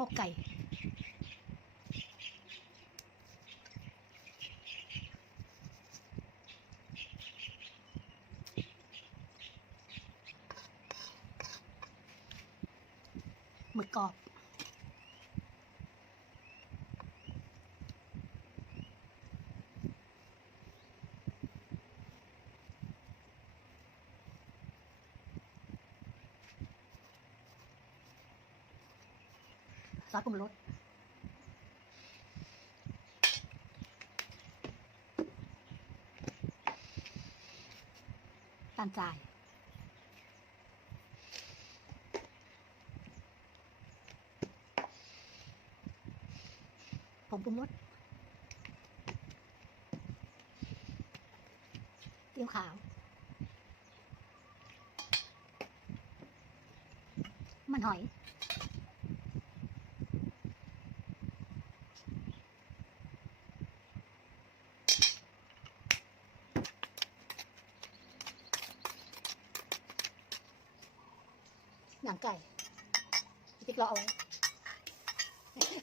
พกไก่ หมึกกรอบ ซอสปรุงรสตามจ่ายผงปรุงรสเตียวขาว มันหอย หนังไก่พี่ติ๊กรอเอาไว้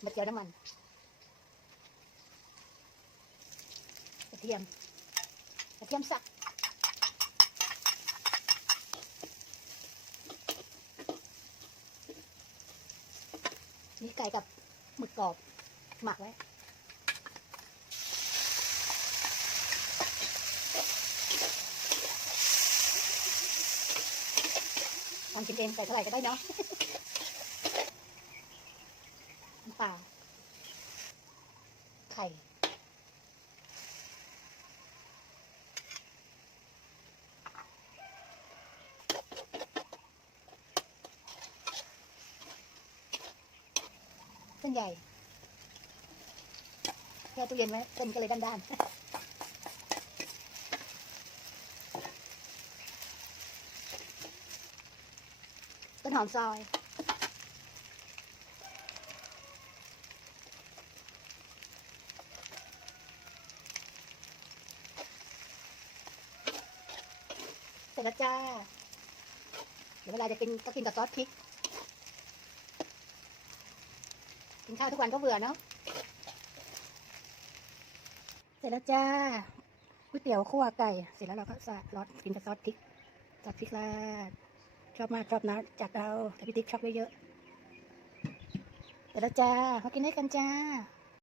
มาเจียวน้ำมันกระเทียมกระเทียมสักนี่ไก่กับหมึกกรอบหมักไว้ ทำกินเองใส่เท่าไหร่ก็ได้เนาะน้ำปลาไข่ เส้นใหญ่แช่ตู้เย็นไว้เส้นก็เลยด้านๆ ต้นหอมซอยเสร็จแล้วจ้า เดี๋ยวเวลาจะกินก็กินกับซอสพริก กินข้าวทุกวันก็เบื่อเนาะ เสร็จแล้วจ้าก๋วยเตี๋ยวคั่วไก่ เสร็จแล้วเราก็สรสกินกับซอสพริกซอสพริกราด ชอบมากชอบนะจัดเอาแต่พี่ติ๊กชอบเยอะๆเสร็จแล้วจ้ามากินด้วยกันจ้า